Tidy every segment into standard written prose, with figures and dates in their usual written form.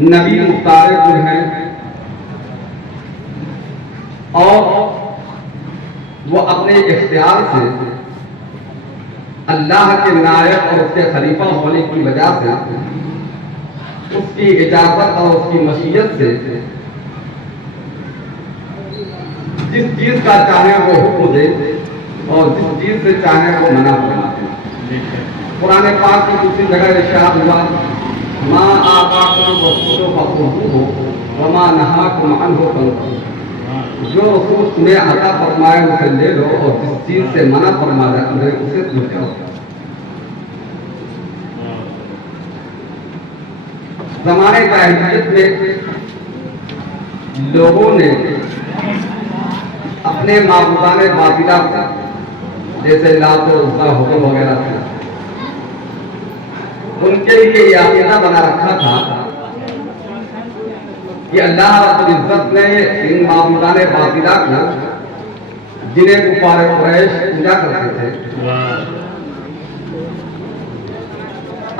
نبی مختار کل ہیں اور وہ اپنے اختیار سے اللہ کے نائب اور اس کے خلیفہ ہونے کی وجہ سے اس کی اجازت اور اس کی مشیت سے جس چیز کا چاہے وہ حکم دے اور جس چیز سے چاہے وہ منع فرما دے۔ قرآن پاک کی دوسری جگہ ارشاد ہوا ما آتاکم الرسول فخذوہ وما نہاکم عنہ فانتہوا، جو رسول تمہیں عطا فرمائے اسے لے لو اور جس چیز سے منع فرما دے تمہیں اسے دور جاؤ۔ زمانے جاہلیت میں لوگوں نے اپنے معبودان باطلہ جیسے لات و عزیٰ حبل وغیرہ تھے، ان کے لیے یہ عقیدہ بنا رکھا تھا کہ اللہ رب العزت نے ان معبودان باطلہ کو جنہیں کفار قریش پوجا کرتے تھے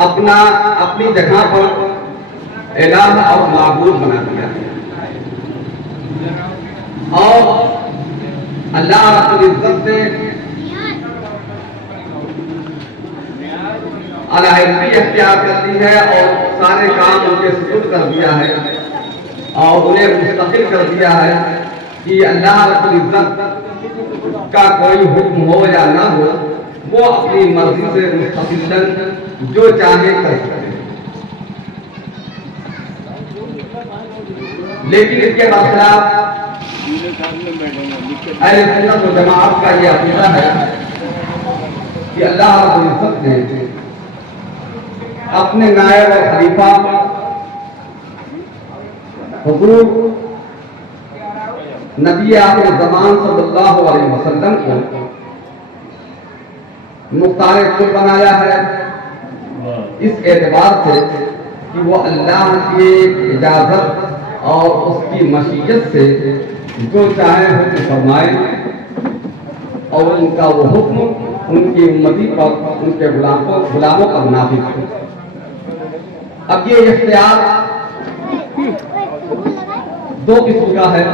اپنی جگہ پر الہ اور معبود بنا دیا اور اللہ رب العزت نے علیحدگی اختیار کر دی ہے اور سارے کام ان کے سپرد کر دیا ہے اور انہیں مستقل کر دیا ہے کہ اللہ رب العزت کا کوئی حکم ہو یا نہ ہو وہ اپنی مرضی سے مستقلاً جو چاہے کر سکتے ہیں۔ لیکن اس کے برخلاف اہل سنت و جماعت کا یہ عقیدہ ہے کہ اللہ رب العزت نے اپنے نائب اور خلیفہ حضور نبی آخر زمان صلی اللہ علیہ وسلم کو مختار کل بنایا ہے اس اعتبار سے کہ وہ اللہ کی اجازت اور اس کی مشیت سے جو چاہے حکم فرمائے اور ان کا وہ حکم ان کی امتی پر ان کے غلاموں پر نافذ ہو۔ اب یہ اختیار دو قسم کا ہے،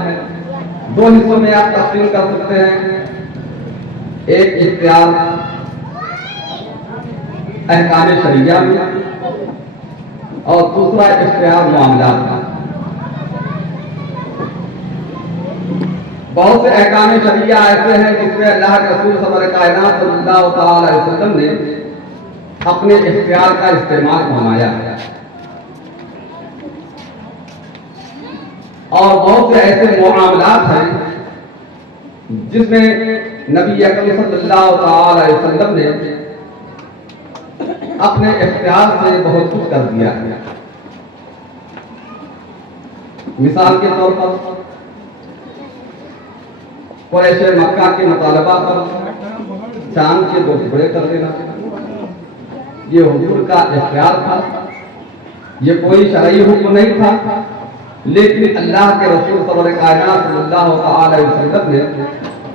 دو حصوں میں آپ تقسیم کر سکتے ہیں۔ ایک اختیار احکام شریعہ میں اور دوسرا اختیار معاملات کا۔ بہت سے احکام شریعہ ایسے ہیں جس میں اللہ کے رسول سرور کائنات صلی اللہ تعالی علیہ وسلم نے اپنے اختیار کا استعمال فرمایا ہے، اور بہت سے ایسے معاملات ہیں جس میں نبی اکرم صلی اللہ تعالی علیہ وسلم نے اپنے اختیار سے بہت کچھ کر دیا ہے۔ مثال کے طور پر قریش مکہ کے مطالبہ پر چاند کے دو ٹکڑے کر دینا یہ حضور کا اختیار تھا، یہ کوئی شرعی حکم نہیں تھا، لیکن اللہ کے رسول سرور کائنات صلی اللہ تعالی علیہ وسلم نے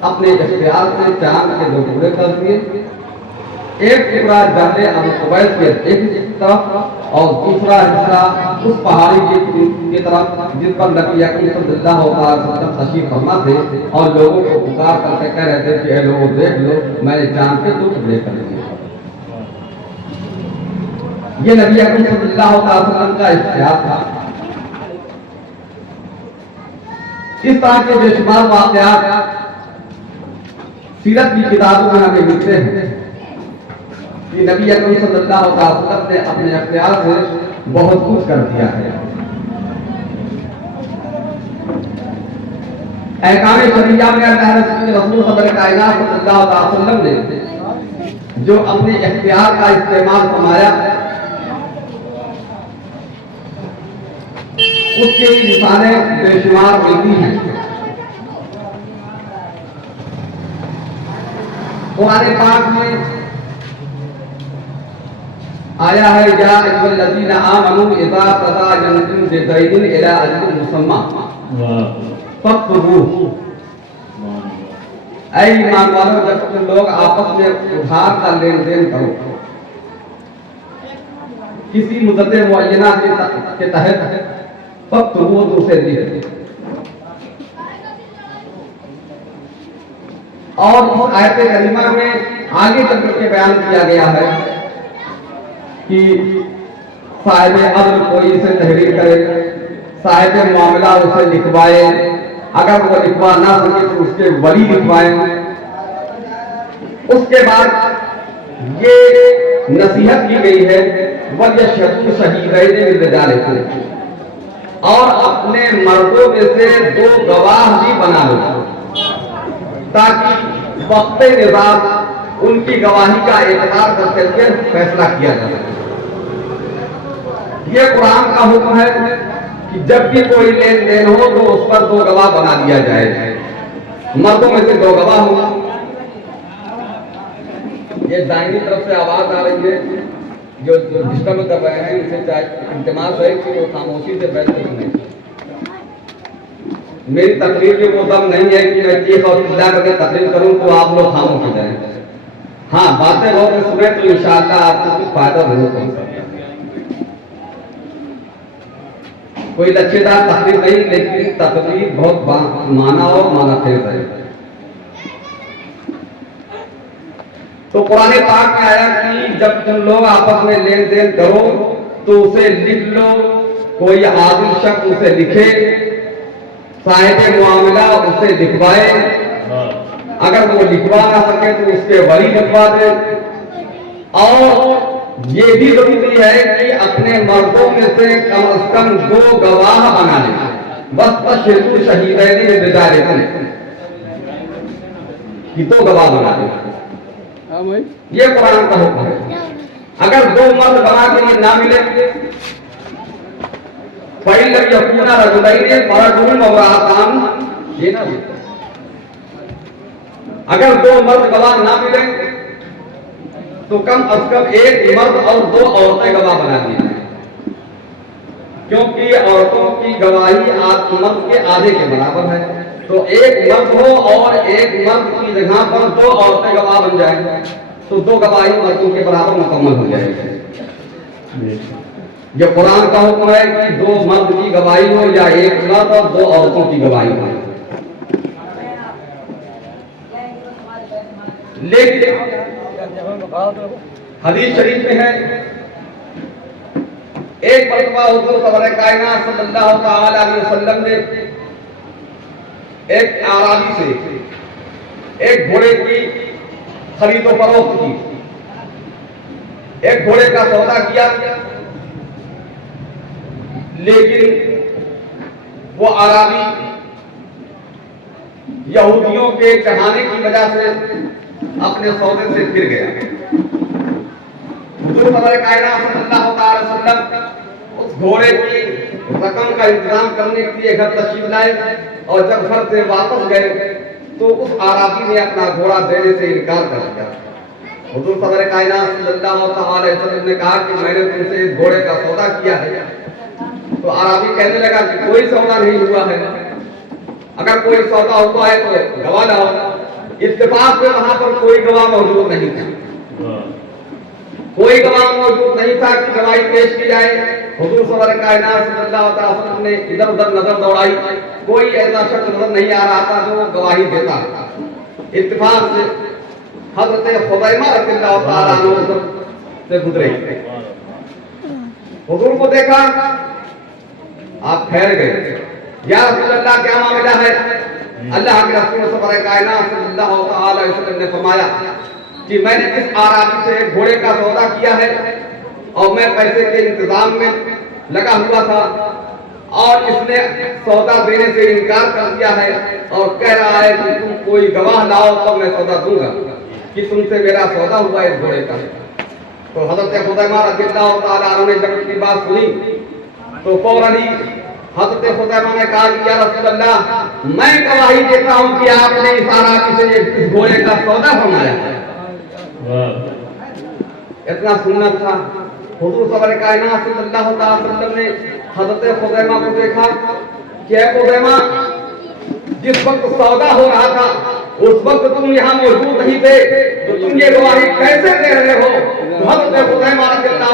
اپنے اختیار سے چاند کے دو ٹکڑے کر دیے، ایک ٹکڑا جبل ابو قبیس کے ایک طرف اور دوسرا حصہ اس پہاڑی کی طرف جس پر نبی اکرم صلی اللہ علیہ وسلم تشریف فرما تھے اور لوگوں کو پکار کر کے کہہ رہے تھے کہ اے لوگوں دیکھ لو میں نے چاند کے دو ٹکڑے کر دیے۔ یہ نبی اکرم صلی اللہ علیہ وسلم کا اختیار تھا۔ اس طرح کے بے شمار واقعات سیرت کی کتابوں میں ہمیں ملتے ہیں کہ نبی اکرم صلی اللہ علیہ وسلم نے اپنے اختیار سے بہت کچھ کر دیا ہے۔ احکام شریعہ میں اللہ کے رسول صلی اللہ علیہ وسلم نے جو اپنے اختیار کا استعمال فرمایا اس کی مثالیں بے شمار ملتی ہیں۔ قرآن پاک میں آیا ہے یا ایھا الذین آمنوا اذا تداینتم بدین الی اجل مسمى فاکتبوہ، اے ایمان والو جب تم لوگ آپس میں ادھار کا لین دین کرو کسی مدت معینہ کے تحت وقت ہو تو اسے لکھ دے۔ اور اس آیت کریمہ میں آگے تک کے بیان کیا گیا ہے کہ صاحب عدل کوئی اسے تحریر کرے، صاحب معاملہ اسے لکھوائے، اگر وہ لکھوا نہ سکے تو اس کے ولی لکھوائیں۔ اس کے بعد یہ نصیحت کی گئی ہے وَلْيَشْهَدُوا شَهِيدَيْنِ مِن رِجَالِكُمْ، اور اپنے مردوں میں سے 2 گواہ بھی بنا لو تاکہ وقت نظام ان کی گواہی کا اعتبار کرتے ہوئے فیصلہ کیا جائے۔ یہ قرآن کا حکم ہے کہ جب بھی کوئی لین دین ہو تو اس پر 2 گواہ بنا دیا جائے، مردوں میں سے 2 گواہ ہوں۔ یہ دائنی طرف سے آواز آ رہی ہے، جو ڈسٹرب کر رہے ہیں اسے التماس ہے کہ وہ خاموشی سے بیٹھ کر سنیں۔ میری تقریر میں وہ دم نہیں ہے کہ میں چیخ اور چلا کر کے تقریر کروں تو آپ لوگ خاموش ہو جائیں۔ ہاں، باتیں غور سے سنیں تو انشاءاللہ آپ کو کچھ فائدہ ضرور ہوگا۔ کوئی لچے دار تقریر نہیں، لیکن تقریر بہت معنی اور معنی خیز ہے۔ تو قرآن پاک میں آیا کہ جب تم لوگ آپس میں لین دین کرو تو اسے لکھ لو، کوئی عادل شخص اسے لکھے، صاحب معاملہ اسے لکھوائے، اگر وہ لکھوا نہ سکے تو اس کے ولی لکھوا دے۔ اور یہ بھی ضروری ہے کہ اپنے مردوں میں سے کم از کم 2 گواہ بنا لیں، وَاسْتَشْهِدُوا شَهِيدَيْنِ مِن رِجَالِكُمْ، کہ 2 گواہ بنا لیں۔ یہ قرآن کا حکم ہے۔ اگر 2 مرد گواہ کے لیے نہ ملے، فَإِن لَّمْ يَكُونَا رَجُلَيْنِ فَرَجُلٌ وَامْرَأَتَانِ، یہ نہ ملے۔ اگر 2 مرد گواہ نہ ملے تو کم از کم 1 مرد اور 2 عورتیں گواہ بنا دی جائیں، کیونکہ عورتوں کی گواہی مرد کے آدھے کے برابر ہے۔ تو 1 مرد ہو اور 1 مرد کی جگہ پر 2 عورتیں گواہ بن جائیں تو 2 گواہی مردوں کے برابر مکمل ہو جائے گی۔ یہ قرآن کا حکم ہے کہ 2 مرد کی گواہی ہو یا 1 مرد اور 2 عورتوں کی گواہی ہو۔ لیکن حدیث شریف میں ہے ایک مرتبہ حضور سرور کائنات صلی اللہ تعالی علیہ وسلم نے ایک اعرابی سے ایک گھوڑے کی خرید و فروخت کی، ایک گھوڑے کا سودا کیا، لیکن وہ اعرابی یہودیوں کے چڑھانے کی وجہ سے اپنے سودے سے پھر گیا۔ حضور سرور کائنات صلی اللہ تعالی وسلم اس گھوڑے کی رقم کا انتظام کرنے کے لیے گھر تشریف لائے، اور جب گھر سے واپس گئے تو اس اعرابی نے اپنا گھوڑا دینے سے انکار کر دیا۔ حضور سرور کائنات صلی اللہ تعالی وسلم نے کہا کہ میں نے تم سے اس گھوڑے کا سودا کیا ہے، تو اعرابی کہنے لگا کہ کوئی سودا نہیں ہوا ہے، اگر کوئی سودا ہوا ہے تو گواہ لاؤ۔ اتفاق سے وہاں پر کوئی گواہ موجود نہیں تھا، کوئی گواہ موجود نہیں تھا کہ گواہی پیش کی جائے۔ حضور سرور کائنات صلی اللہ تعالی وسلم نے ادھر ادھر نظر دوڑائی، کوئی ایسا شخص نظر نہیں آ رہا تھا جو گواہی دیتا۔ اتفاق سے حضرت خزیمہ رضی اللہ تعالیٰ عنہ سے گزرے، حضور کو دیکھا، آپ ٹھہر گئے، یا رسول اللہ کیا معاملہ ہے؟ اللہ کے رسول سرور کائنات صلی اللہ تعالی وسلم نے فرمایا کہ میں نے اس اعرابی سے ایک گھوڑے کا سودا کیا ہے اور میں پیسے کے انتظام میں لگا ہوا تھا، اور اس نے سودا دینے سے انکار کر دیا ہے اور کہہ رہا ہے کہ تم کوئی گواہ لاؤ تو میں سودا دوں گا کہ تم سے میرا سودا ہوا اس گھوڑے کا۔ تو حضرت خزیمہ رضی اللہ تعالیٰ عنہ نے جب اس کی بات سنی تو فوراً ہی حضرت خزیمہ نے کہا کہ یا رسول اللہ، میں گواہی دیتا ہوں کہ آپ نے اس اعرابی سے اس گھوڑے کا سودا فرمایا ہے۔ اتنا سنت تھا۔ حضور سرور کائنات صلی اللہ تعالی وسلم نے حضرت خزیمہ کو دیکھا کہ اے خزیمہ، جس وقت سودا ہو رہا تھا اس وقت تم یہاں موجود نہیں تھے، تو تم یہ گواہی کیسے دے رہے ہو؟ تو حضرت خزیمہ رضی اللہ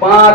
5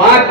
5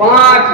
5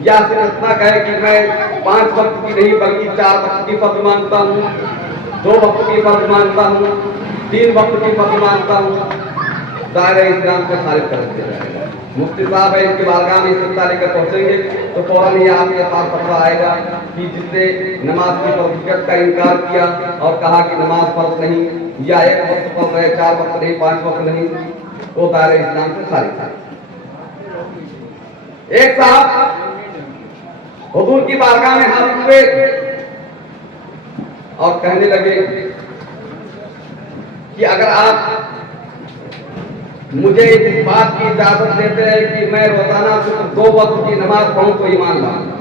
یا صرف اتنا کہے کہ میں 5 وقت کی نہیں بلکہ 4 وقت کی فرض مانتا ہوں، 2 وقت کی فرض مانتا ہوں، 3 وقت کی فرض مانتا ہوں، دائرہ اسلام کو خارج کر دیا جائے گا۔ مفتی صاحب ہے ان کی بارگاہ میں استفتاء لے کر پہنچیں گے تو فوراً ہی آپ کے پاس فتویٰ آئے گا کہ جس نے نماز کی فرضیت کا انکار کیا اور کہا کہ نماز فرض نہیں، یا 1 وقت فرض ہے، 4 وقت نہیں، 5 وقت نہیں، وہ دائرہ اسلام سے خارج ہے۔ ایک صاحب حضور کی بارگاہ میں حاضر ہوئے اور کہنے لگے کہ اگر آپ مجھے اس بات کی اجازت دیتے ہیں کہ میں روزانہ صرف 2 وقت کی نماز پڑھوں تو ایمان لاؤں گا۔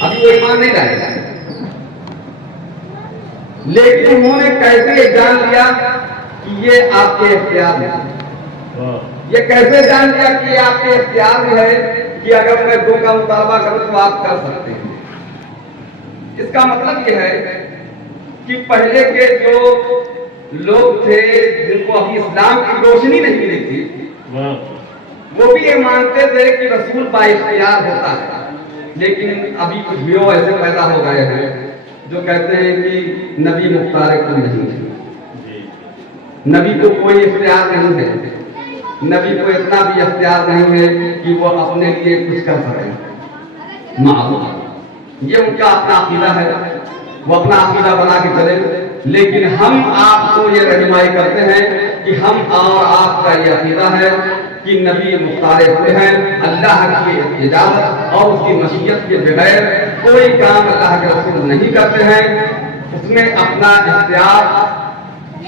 ابھی وہ ایمان نہیں لائے گا، لیکن انہوں نے کیسے جان لیا کہ یہ آپ کے اختیار میں ہے؟ یہ کیسے جان لیا کہ یہ آپ کے اختیار میں ہے کہ اگر میں 2 کا مطالبہ کروں تو آپ کر سکتے ہیں؟ اس کا مطلب یہ ہے کہ پہلے کے جو لوگ تھے جن کو ابھی اسلام کی روشنی نہیں ملی تھی، وہ بھی یہ مانتے تھے کہ رسول با اختیار ہوتا ہے، لیکن ابھی کچھ ویو ایسے پیدا ہو گئے ہیں جو کہتے ہیں کہ نبی مختار کوئی نہیں ہے، نبی کو کوئی اختیار نہیں ہے، نبی کو اتنا بھی اختیار نہیں ہے کہ وہ اپنے لیے کچھ کر سکیں۔ معلوم یہ ان کا اپنا عقیدہ ہے، وہ اپنا عقیدہ بنا کے چلے، لیکن ہم آپ کو یہ رہنمائی کرتے ہیں کہ ہم اور آپ کا یہ عقیدہ ہے کہ نبی مختار ہوئے ہیں، اللہ کی اجازت اور اس کی مشیت کے بغیر کوئی کام اللہ کے رسول نہیں کرتے ہیں۔ اس میں اپنا اختیار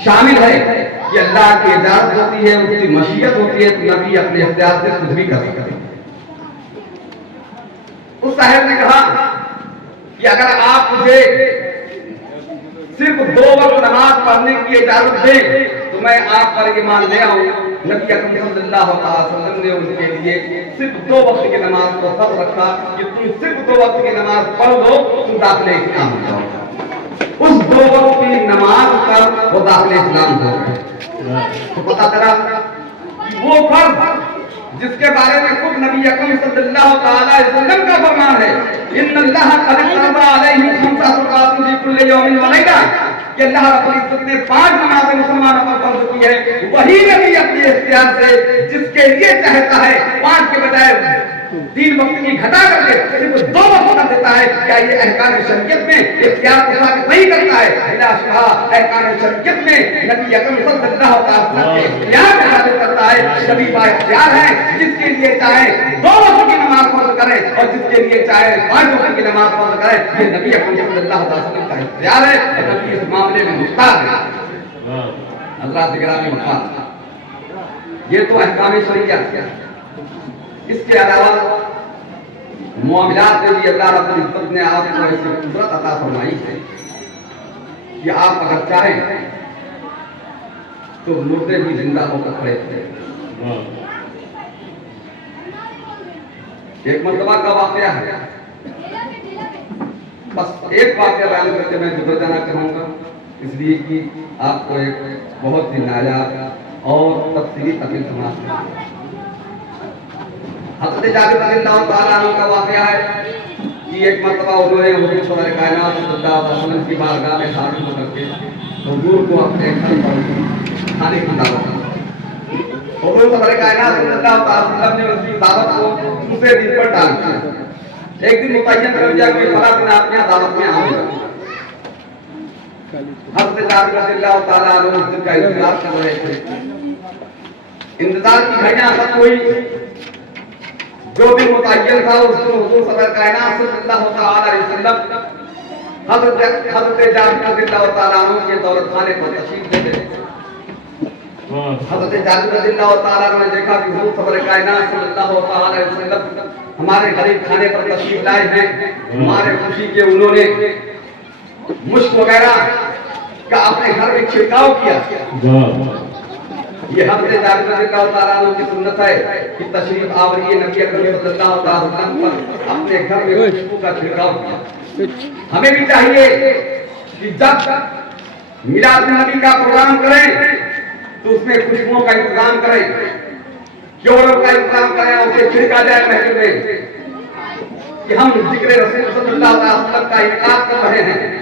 شامل ہے کہ اللہ کی اجازت ہوتی ہے، اس کی مشیت ہوتی ہے، تو نبی اپنے اختیار سے کچھ بھی کر سکتے ہیں۔ اس صاحب نے کہا کہ اگر آپ مجھے صرف 2 وقت نماز پڑھنے کی اجازت دیں تو میں آپ پر ایمان لے آؤں۔ نبی اکرم صلی اللہ علیہ وسلم نے ان کے لیے صرف 2 وقت کی نماز کو فرض رکھا کہ تم صرف 2 وقت کی نماز پڑھ لو، تم داخل اسلام ہو جاؤ۔ اس 2 وقت کی نماز پر وہ داخل اسلام ہو گئے۔ تو پتہ چلا وہ فرض جس کے بارے میں خود نبی اکرم صلی اللہ تعالی علیہ وسلم کا فرمان ہے، ان اللہ قد فرض علیہم 5 صلوات فی کل یوم و لیلہ، کہ اللہ رب العزت نے 5 نمازیں مسلمانوں پر فرض کی ہے، وہی نبی اپنے اختیار سے جس کے لیے چاہتا ہے 5 کے بجائے 3 وقت کی گھٹا کر کے صرف 2 وقت کر دیتا ہے۔ کیا یہ احکام شریعت میں اختیار کو ثابت نہیں کرتا ہے؟ بلا شبہ احکام شریعت میں نبی اکرم صلی اللہ علیہ وسلم کے اختیار کو ثابت کرتا ہے۔ نبی با اختیار ہے، جس کے لیے چاہے 2 وقت کی نماز فرض کرے اور جس کے لیے چاہے 5 وقت کی نماز فرض کرے، یہ نبی اکرم صلی اللہ علیہ وسلم کا اختیار ہے اور نبی اس معاملے میں مختار ہے۔ حضرات گرامی محترم، یہ تو احکام شریعت ہے۔ اس کے علاوہ معاملات میں بھی اللہ رب العزت نے آپ کو ایسی قدرت عطا فرمائی ہے کہ آپ اگر چاہیں تو مردے بھی زندہ ہو کر کھڑے تھے۔ ایک مرتبہ کا واقعہ ہے، بس ایک واقعہ بیان کرتے میں گزر جانا چاہوں گا، اس لیے کہ آپ کو ایک بہت ہی نایاب اور تفصیلی تفصیل سمجھنا ہے۔ حضرت جابر رضی اللہ تعالیٰ عنہ کا واقعہ ہے کہ ایک مرتبہ انہوں نے حضور صدر کائنات صلی اللہ علیہ وسلم کی بارگاہ میں حاضر ہو کر کے حضور کو اپنے گھر پر کھانے کی دعوت دی۔ حضور صدر کائنات صلی اللہ علیہ وسلم نے اس کی دعوت کو دوسرے دن پر ڈال دیا۔ ایک دن متعین کر دیا کہ فلاں دن آپ یہاں دعوت میں آؤں گا۔ حضرت جابر رضی اللہ تعالیٰ عنہ اس دن کا انتظار کر رہے تھے۔ انتظار کی گھڑیاں ختم ہوئی، جو بھی متعین تھا اس کو حضور صدر کائنات صلی اللہ تعالی علیہ وسلم حضرت جابر رضی اللہ تعالیٰ عنہ کے دولت خانے پر تشریف لے گئے۔ حضرت جابر رضی اللہ تعالیٰ عنہ نے دیکھا کہ حضور صدر کائنات صلی اللہ تعالی علیہ وسلم ہمارے غریب خانے پر تشریف لائے ہیں۔ ہمارے خوشی کے انہوں نے مشک وغیرہ کا اپنے گھر میں چھڑکاؤ کیا۔ یہ حضرت جابر رضی اللہ تعالیٰ عنہ کی سنت ہے کہ تشریف آوری نبی اکرم صلی اللہ تعالیٰ وسلم پر اپنے گھر میں خوشبو کا چھڑکاؤ کیا۔ ہمیں بھی چاہیے کہ جب میلاد النبی کا پروگرام کریں تو اس میں خوشبوؤں کا انتظام کریں۔ کہ عورت کا اکرام کریں اور اسے چھڑکا جائے محفل میں کہ ہم ذکر رسول صلی اللہ علیہ وسلم کا انعقاد کر رہے ہیں.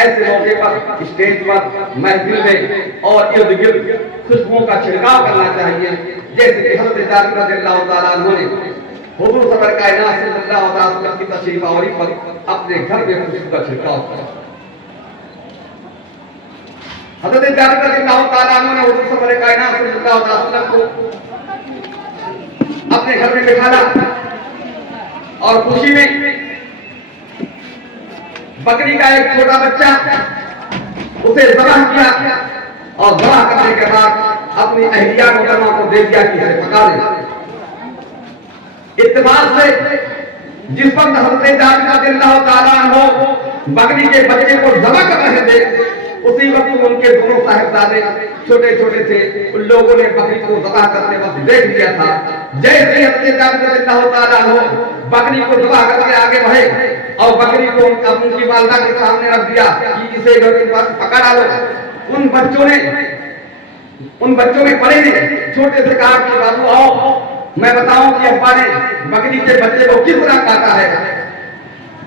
ایسے موقع پر اسٹیج پر محفل میں اور ارد گرد خوشبوؤں کا چھڑکاؤ کرنا چاہیے، جیسے کہ حضرت جابر رضی اللہ تعالیٰ عنہ نے حضور سرور کائنات صلی اللہ علیہ وسلم کی تشریف آوری پر اپنے گھر میں خوشبو کا چھڑکاؤ کیا. حضرت جابر رضی اللہ تعالیٰ عنہ نے حضور سرور کائنات صلی اللہ علیہ وسلم کو اپنے گھر میں بٹھایا اور خوشی میں بکری کا ایک چھوٹا بچہ اسے ذبح کیا اور ذبح کرنے کے بعد اپنی اہلیہ محترمہ کو دے دیا کہ اسے پکا دے. اتفاق سے جس وقت حضرت جابر رضی اللہ تعالیٰ عنہ بکری کے بچے کو ذبح کر رہے تھے، اسی وقت ان کے دونوں صاحبزادے چھوٹے چھوٹے تھے. ان لوگوں نے بکری کو ذبح کرتے وقت دیکھ لیا تھا. جیسے حضرت جابر رضی اللہ تعالیٰ عنہ بکری کو ذبح کر کے آگے بڑھے اور بکری کو ان کی والدہ کے سامنے رکھ دیا کہ اسے گھر کے پاس پکڑ ڈالو، ان بچوں نے بڑے نے چھوٹے سے کہا کہ بابو آؤ میں بتاؤں کہ ابا نے بکری کے بچے کو کس طرح کاٹا ہے.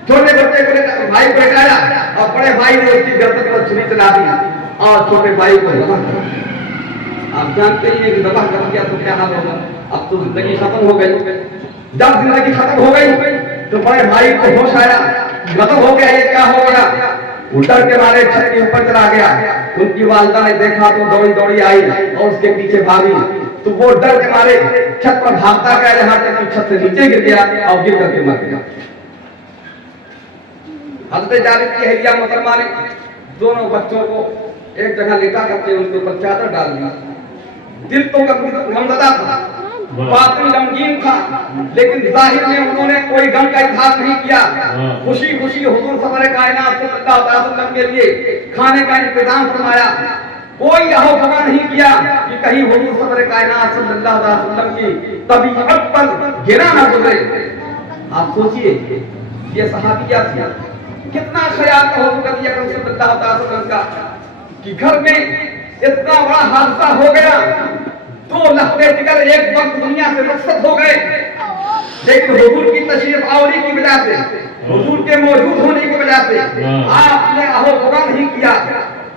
چھوٹے بچے کو بھائی کو لٹایا اور بڑے بھائی نے اس کی گردن پر چھری چلا دی اور چھوٹے بھائی کو ذبح کر دیا. آپ جانتے ہی ہیں کہ ذبح کر دیا تو کیا حال ہوگا. اب تو زندگی ختم ہو گئی. جب زندگی ختم ہو گئی تو بڑے بھائی کو ہوش آیا، ختم ہو گیا، یہ کیا ہو گیا. ڈر کے مارے چھت کے اوپر چلا گیا. ان کی والدہ نے دیکھا تو دوڑی دوڑی آئی اور اس کے پیچھے بھاگی تو وہ ڈر کے مارے چھت پر بھاگتا گیا یہاں تک کہ چھت سے نیچے گر گیا اور گر کر کے مر گیا. حضرت جابر کی اہلیہ محترمہ نے دونوں بچوں کو ایک جگہ لیٹا کر کے ان کے اوپر چادر ڈال دیا. دل تو غمزدہ تھا، باطن غمگین تھا، لیکن ظاہر میں انہوں نے کوئی غم کا اظہار نہیں کیا. خوشی خوشی حضور سرور کائنات صلی اللہ علیہ وسلم کے لیے کھانے کا انتظام فرمایا. کوئی اہو بغا نہیں کیا کہ کہیں حضور سرور کائنات صلی اللہ علیہ وسلم کی طبیعت پر گرا نہ گزرے. آپ سوچئے یہ صحابیہ تھی، کتنا خیال تھا حضور نبی اکرم صلی اللہ علیہ وسلم کا کہ گھر میں اتنا بڑا حادثہ ہو گیا، 2 لختے جگر ایک وقت دنیا سے رخصت ہو گئے، لیکن حضور کی تشریف آوری کی وجہ سے، حضور کے موجود ہونے کی وجہ سے آپ نے اہو بغا نہیں کیا.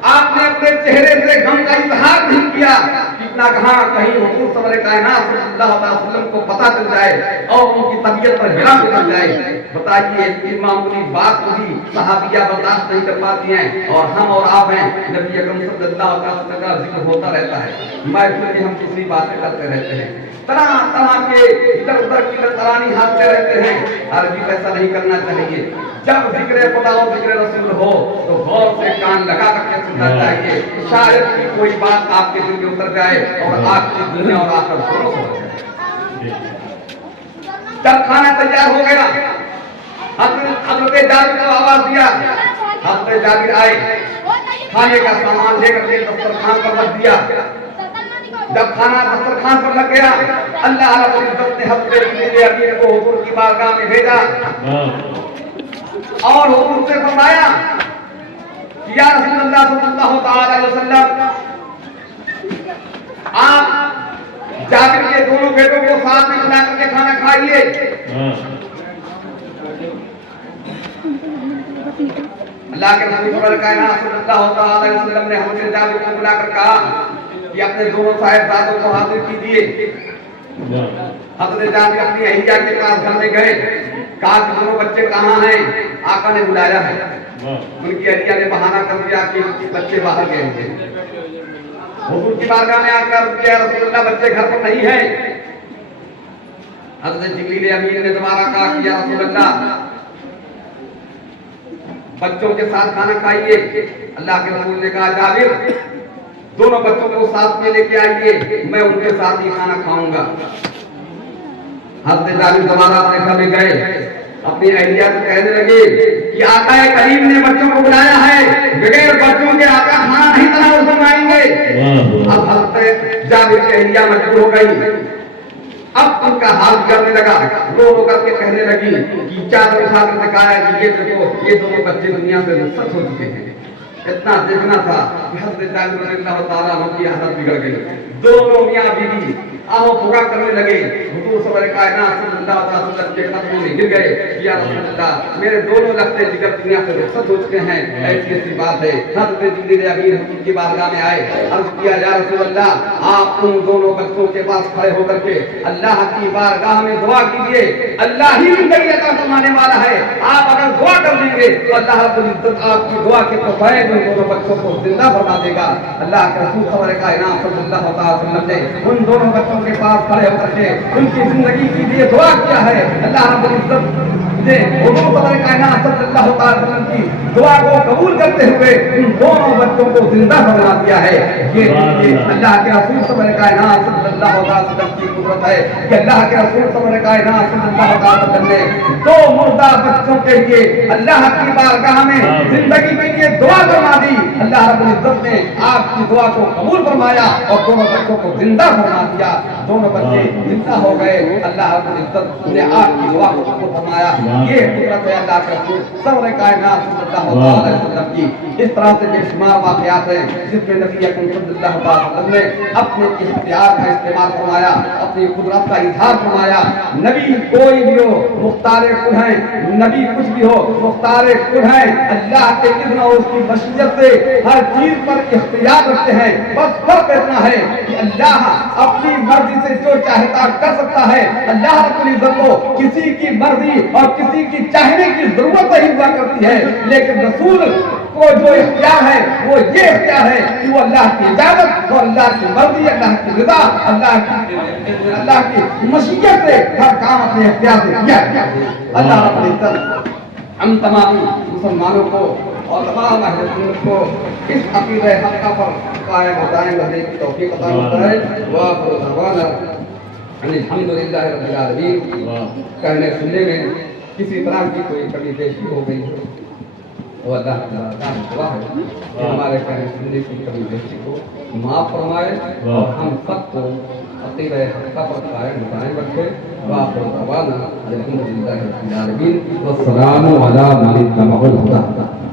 آپ نے اپنے چہرے سے غم کا اظہار نہیں کیا. کتنا کہاں کہیں حضور سرور کائنات صلی اللہ علیہ وسلم کو پتہ چل جائے اور ان کی طبیعت پر گرا گزر جائے. بتائیے یہ معمولی بات کو بھی صحابیہ برداشت نہیں کر پاتی ہیں اور ہم اور آپ ہیں. نبی اکرم صلی اللہ علیہ وسلم کا ذکر ہوتا رہتا ہے، محفل میں ہم دوسری باتیں کرتے رہتے ہیں، طرح طرح کے ادھر ادھر کی ترانی ہانکتے رہتے ہیں. عربی ایسا نہیں کرنا چاہیے. جب ذکر خدا و ذکر رسول ہو تو غور سے کان لگا کر کے سننا چاہیے. شاید کہ کوئی بات آپ کے دل میں اتر جائے اور آپ کی دنیا اور آخرت دونوں ہو جائے. جب کھانا تیار ہو گیا، حضرت جابر کو آواز دیا. حضرت جابر آئے، کھانے کا سامان لے کر کے دسترخوان پر رکھ دیا. جب کھانا دسترخوان پر لگ گیا، اللہ رب العزت نے حضرت امیر کو حضور کی بارگاہ میں بھیجا اور حضور سے فرمایا کہ یا رسول اللہ صلی اللہ تعالی علیہ وسلم، آپ جابر کے دونوں بیٹوں کو ساتھ میں بلا کر کے کھانا کھائیے. اللہ کے رسول سرور کائنات صلی اللہ تعالی علیہ وسلم نے حضرت جابر کو بلا کر کہا کہ اپنے دونوں صاحبزادوں کو حاضر کیجیے. حضرت جابر اپنی اہلیہ کے پاس گھر میں گئے، کہا کہ دونوں بچے کہاں ہیں؟ آقا نے بلایا ہے. ان کی اہلیہ نے بہانہ کر دیا کہ بچے باہر گئے تھے. حضور کی بارگاہ میں آ کر کیا رسول اللہ بچے گھر پر نہیں ہیں. حضرت جبریل امین نے دوبارہ کہا کہ یا رسول اللہ بچوں کے ساتھ کھانا کھائیے. اللہ کے رسول نے کہا جابر دونوں بچوں کو ساتھ میں لے کے آئیے، میں ان کے ساتھ ہی کھانا کھاؤں گا. حضرت جابر دوبارہ اپنے گھر میں گئے، اپنی اہلیہ سے کہنے لگے کہ آقا کریم نے بچوں کو بلایا ہے، بغیر بچوں کے آقا کھانا نہیں تناول فرمائیں گے. اب حضرت جابر کی اہلیہ مجبور ہو گئی. اب ان کا حال کرنے لگا، رو رو کر کے کہنے لگی کہ چادر اٹھا کر دکھایا کہ یہ دیکھو یہ دونوں بچے دنیا سے رخصت ہو چکے ہیں. اتنا دیکھنا تھا کہ حضرت جابر رضی اللہ تعالیٰ عنہ کی حالت بگڑ گئی. دونوں میاں بیوی آہو پورا کرنے لگے حضور سرور کائنات صلی اللہ علیہ وسلم کے قدموں میں گر گئے یا رسول اللہ میرے دونوں لختے جگر دنیا سے رخصت ہو چکے ہیں ایسی ایسی بات ہے حضرت جبریل امین حضور کی بارگاہ میں آئے عرض کیا یا رسول اللہ آپ ان دونوں بچوں کے پاس کھڑے ہو کر کے اللہ کی بارگاہ میں دعا کیجئے اللہ ہی زندگی عطا فرمانے والا ہے آپ اگر دعا کر دیں گے تو اللہ رب العزت آپ کی دعا کے توفیق ان دونوں بچوں کو زندہ فرما دے گا اللہ کے رسول سرور کائنات صلی اللہ علیہ وسلم نے ان دونوں بچوں کے پاس کھڑے ہو کر کے ان کی زندگی کے لیے دعا کیا ہے اللہ رب العزت نے حضور سرور کائنات صلی اللہ علیہ وسلم کی دعا کو قبول کرتے ہوئے ان دونوں بچوں کو زندہ فرما دیا ہے یہ اللہ کے رسول سرور کائنات صلی اللہ علیہ وسلم کی قدرت ہے کہ اللہ کے رسول سرور کائنات صلی اللہ علیہ وسلم نے دو مردہ بچوں کے لیے اللہ کی بارگاہ میں زندگی کے لیے دعا فرما دی اللہ رب العزت نے آپ کی دعا کو قبول فرمایا اور دونوں بچوں کو زندہ فرما دیا دونوں بچے زندہ ہو گئے اللہ رب العزت نے آپ کی دعا کو قبول فرمایا یہ قدرت ہے اللہ کے رسول سرور کائنات صلی اللہ علیہ وسلم کی اس طرح سے بے شمار واقعات ہیں جس میں نبی اکرم صلی اللہ علیہ وسلم نے اپنے اختیار کا استعمال فرمایا اپنی قدرت کا اظہار فرمایا نبی کوئی بھی ہو مختار کل ہیں نبی کچھ بھی ہو مختار کل ہیں اللہ کے اذن اور اس کی مشیت سے ہر چیز پر اختیار رکھتے ہیں بس فرق اتنا ہے کہ اللہ اپنی مرضی سے جو چاہتا کر سکتا ہے اللہ رب العزت کو کسی کی مرضی اور کسی کی چاہنے کی ضرورت نہیں ہوا کرتی ہے لیکن رسول کو جو اختیار ہے وہ یہ اختیار ہے کہ وہ اللہ کی اجازت اور اللہ کی مرضی اللہ کی رضا اللہ کی مشیت سے ہر کام اپنے اختیار سے کیا اللہ رب العزت ہم تمام مسلمانوں کو اور تمام اہل سنت کو اس عقیدہ حقہ پر قائم و دائم رہنے کی توفیق عطا فرمائے وآخر دعوانا الحمدللہ رب العالمین کہنے سننے میں کسی طرح کی کوئی کمی بیشی ہو گئی ہو وہ اللہ تعالیٰ دعا ہے کہ ہمارے کہنے سننے کی کمی بیشی کو معاف فرمائے اور ہم سب کو عقیدہ حقہ پر قائم و دائم رکھے وآخر دعوانا الحمدللہ رب العالمین والسلام علی من اتبع الہدی